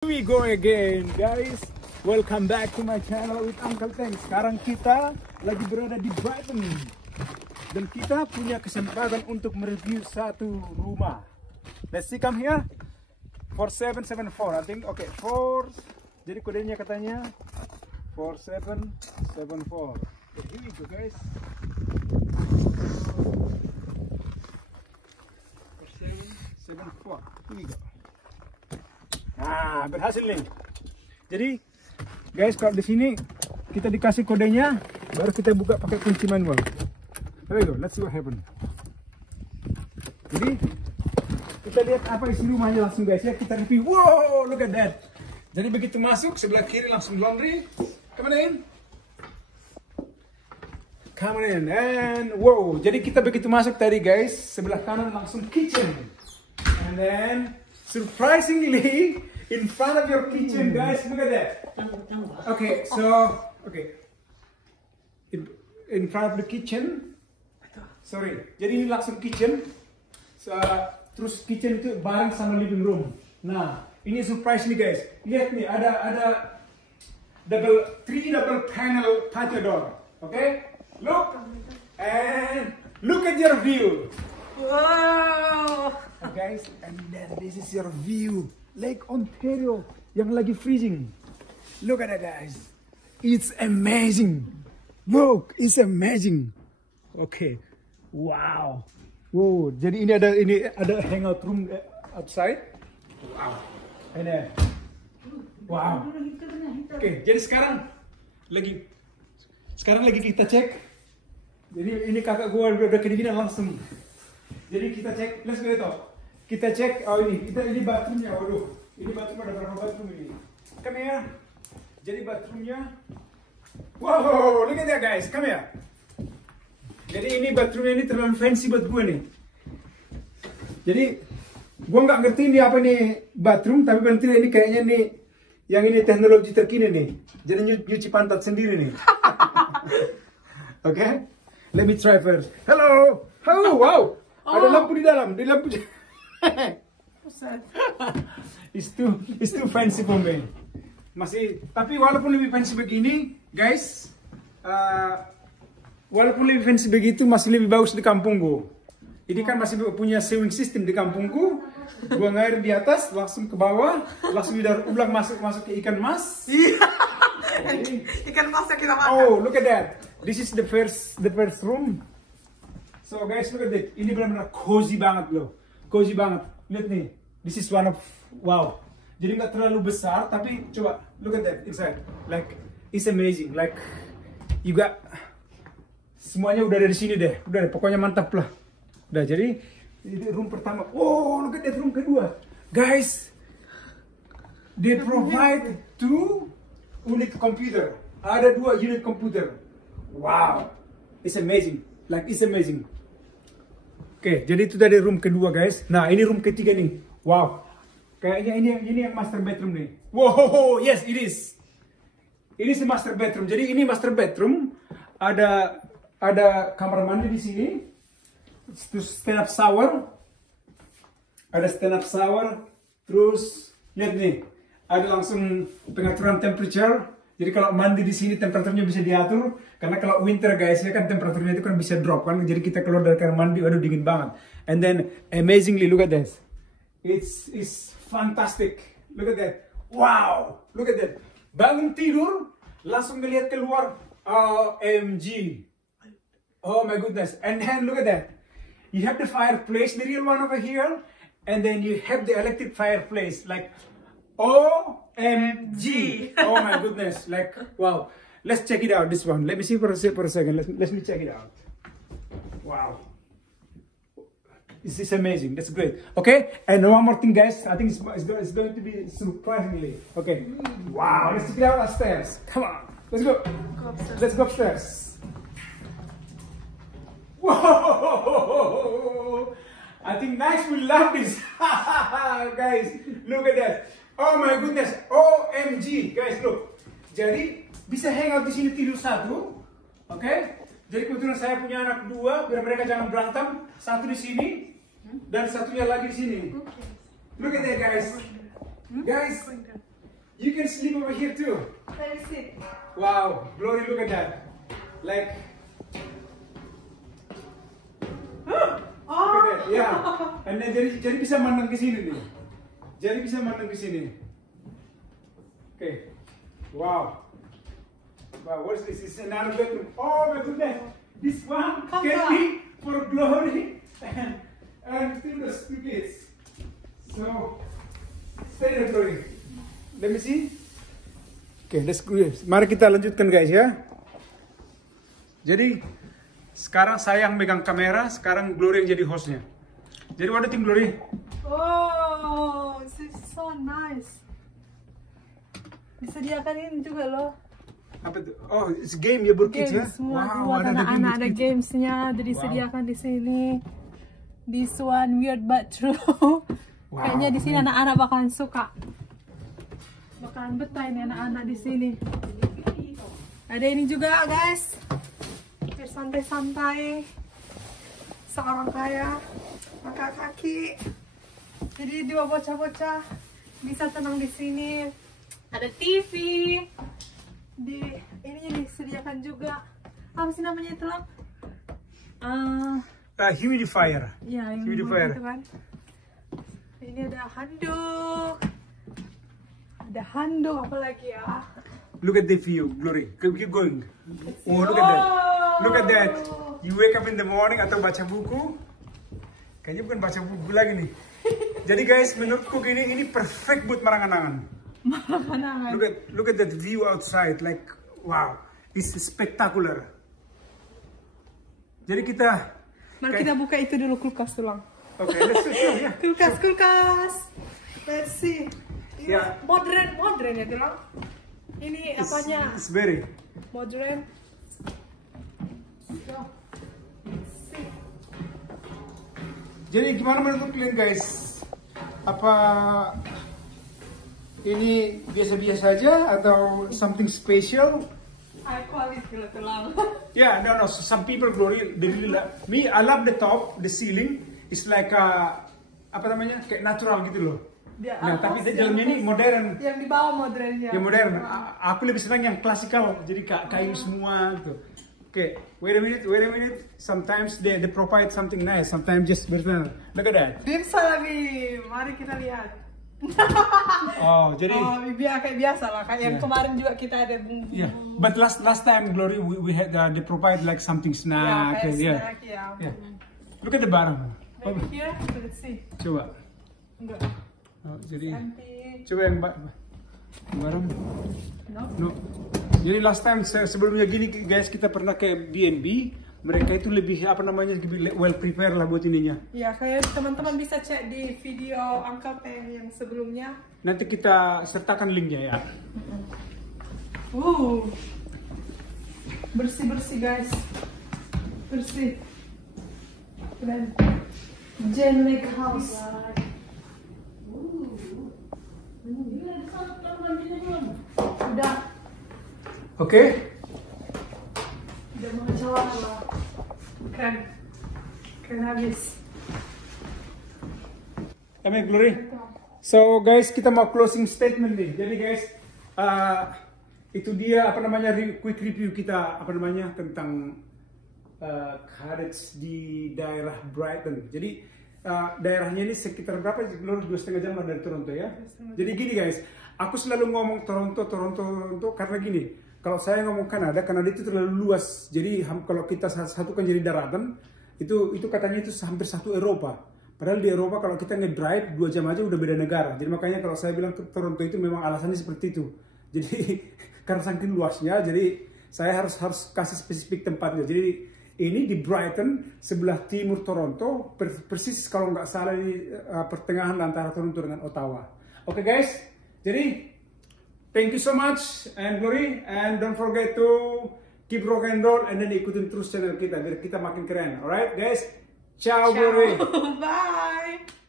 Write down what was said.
We go again, guys. Welcome back to my channel with Uncle Teng. Sekarang kita lagi berada di Brighton dan kita punya kesempatan untuk mereview satu rumah. Let's see, come here. 4774, I think. Okay, 4. Jadi kodenya katanya 4774. Okay, here we go, guys. 4774. Here we go. Nah, berhasil nih. Jadi, guys, kalau di sini kita dikasih kodenya, baru kita buka pakai kunci manual. There we go. Let's see what happen. Jadi, kita lihat apa isi rumahnya langsung, guys ya. Kita review. Wow, look at that. Jadi begitu masuk sebelah kiri langsung laundry. Come on in. Come on in. And wow. Jadi kita begitu masuk tadi, guys, sebelah kanan langsung kitchen. And then surprisingly, in front of your kitchen, guys, look at that. Okay, so, okay. In front of the kitchen, sorry, jadi ini langsung kitchen. So, terus kitchen itu bareng sama living room. Nah, ini surprise nih, guys. Lihat nih, ada three double panel patio door. Okay, look, and look at your view. Wow. Guys, and then this is your view. Lake Ontario yang lagi freezing. Look at that, guys. It's amazing. Look, it's amazing. Okay. Wow. Wow. Jadi ini ada hangout room outside. Wow. And then, wow. Okay. Jadi sekarang lagi kita cek. Jadi ini kakak gua udah kedinginan langsung. Jadi kita cek. Let's go to. Kita cek, oh ini bathroomnya, waduh, ini bathroom ada berapa bathroom ini? Come here. Jadi bathroomnya, wow, look at that, guys, come here. Jadi ini bathroomnya ini terlalu fancy buat gue nih. Jadi gue nggak ngerti ini apa nih bathroom, tapi nanti ini kayaknya nih, yang ini teknologi terkini nih. Jadi nyuci pantat sendiri nih. Okay, let me try first. Hello, oh wow, ada lampu di dalam, It's too fancy for me. Tapi walaupun lebih fancy begini, guys, walaupun lebih fancy begitu masih lebih bagus di kampungku. Ini kan masih punya sewing system di kampungku. Buang air di atas, langsung ke bawah, langsung didaur ulang masuk ke ikan mas. Ikan mas yang kita makan. Oh, look at that. This is the first room. So guys, look at that. Ini benar-benar cozy banget loh. Cozy banget. Lihat nih. This is one of, wow. Jadi nggak terlalu besar, tapi coba look at that inside. Like, it's amazing. Like, you got semuanya udah dari sini deh. Udah deh, pokoknya mantap lah. Udah, jadi ini room pertama. Oh, look at that room kedua. Guys, they provide 2 unit computer. Ada 2 unit komputer. Wow. It's amazing. Like, it's amazing. Oke, jadi itu tadi room kedua, guys. Nah, ini room ketiga nih. Wow. Kayaknya ini yang master bedroom nih. Wow, yes, it is. Ini si master bedroom. Jadi ini master bedroom. Ada kamar mandi di sini. Terus stand up shower. Ada stand up shower. Terus lihat nih, ada langsung pengaturan temperature. Jadi kalau mandi di sini temperaturnya bisa diatur, karena kalau winter, guys, ya kan temperaturnya itu kan bisa drop kan. Jadi kita keluar dari kamar mandi, waduh dingin banget. And then amazingly, look at this. It's fantastic. Look at that. Wow, look at that. Bangun tidur, langsung ngelihat keluar. OMG. Oh my goodness. And then look at that. You have the fireplace, the real one over here, and then you have the electric fireplace, like OMG. Oh my goodness. Like, wow. Let's check it out, this one. Let me see for a second. Let me check it out. Wow. This is amazing. That's great. Okay. And one more thing, guys. I think it's going to be surprisingly. Okay. Wow. Let's check it out upstairs. Come on. Let's go. Let's go upstairs. Whoa. I think Max will love this. Guys, look at that. Oh my goodness, OMG, guys, look. Jadi bisa hangout di sini tidur satu, oke? Jadi kebetulan saya punya anak 2, biar mereka jangan berantem. Satu di sini dan satunya lagi di sini. Look at that, guys. Guys, You can sleep over here too. Let me see. Wow, Glory, look at that. Like, look at that, yeah. And then jadi bisa mandang ke sini nih. Jadi bisa mandang ke sini. Okay. Wow. Wow, what's this? It's another bedroom. Oh my goodness. This one can be for Glory and still the two kids. So, stay there, Glory. Let me see. Okay, let's go. Mari kita lanjutkan guys ya. Jadi sekarang saya yang megang kamera, sekarang Glory yang jadi hostnya. Jadi what do you think, Glory? Oh, this is so nice. Disediakan ini juga loh. Apa itu? Oh, it's game ya buat kids ya? Semua buat anak-anak ada gamesnya, jadi disediakan di sini. This one weird but true. Kayaknya di sini anak-anak bakalan suka. Bakalan betah ini anak-anak di sini. Ada ini juga guys. Biar santai-santai. Seorang kaya angkat kaki. Jadi dua bocah-bocah bisa tenang di sini. Ada TV. Ininya disediakan juga. Apa sih namanya itu lah? Humidifier. Ya, yang humidifier. itu kan. Ini ada handuk. Ada handuk apa lagi ya? Look at the view, Glory. Keep going. Oh, look at that. Look at that. You wake up in the morning atau baca buku. Kayaknya bukan baca buku lagi nih. Jadi guys, menurutku ini perfect buat marangan-angan. Marangan-angan. Look at that view outside. Like, wow. It's spectacular. Jadi mari kita buka itu dulu kulkas tulang. Okay, let's see. Yeah. Kulkas. Let's see. Yeah. Modern ya tulang. Ini apanya? It's very modern. So, see. Jadi gimana menurut kalian guys? Apa ini biasa-biasa aja atau something special? High quality lah tulang. Yeah, no. Some people Glory, they really love. Me, I love the top, the ceiling. It's like apa namanya, kayak natural gitu loh. Nah, tapi di dalamnya ini modern. Yang di bawah modernnya. Yang modern. Aku lebih senang yang klasikal, jadi kayu semua gitu. Okay, wait a minute. Sometimes they provide something nice. Sometimes just better. Look at that. Bim Salabi, mari kita lihat. Oh, jadi. Oh, kayak biasa lah. Kayak yang kemarin juga kita ada bumbu. Yeah, but last time Glory we had they provide like something snack. Yeah. Look at the bottom. Maybe here, let's see. Coba. Enggak. Oh, jadi. Cantik. Coba yang barang. No. Jadi last time sebelumnya gini guys, kita pernah ke B&B. Mereka itu lebih apa namanya, well prepare lah buat ininya. Ya, kayak teman-teman bisa cek di video Uncle P yang sebelumnya. Nanti kita sertakan linknya ya. Bersih guys, bersih. Dan Genlake House. Udah. Oke. Udah mengecewakan lah. Keren habis. Amin, Glory. So guys, kita mau closing statement nih. Jadi guys, itu dia apa namanya quick review kita apa namanya tentang cottage di daerah Brighton. Jadi daerahnya ini sekitar berapa? Glory 2,5 jam lah dari Toronto ya. Jadi gini guys, aku selalu ngomong Toronto karena gini. Kalau saya ngomong Kanada itu terlalu luas. Jadi kalau kita satukan jadi daratan, itu katanya itu hampir satu Eropa. Padahal di Eropa kalau kita nge-drive 2 jam aja udah beda negara. Jadi makanya kalau saya bilang ke Toronto itu memang alasannya seperti itu. Jadi karena saking luasnya, jadi saya harus kasih spesifik tempatnya. Jadi ini di Brighton, sebelah timur Toronto, persis kalau nggak salah di pertengahan antara Toronto dengan Ottawa. Oke guys, jadi thank you so much and Glory, and don't forget to keep rock and roll, and then ikutin terus channel kita biar kita makin keren. Alright guys, ciao Glory. Bye.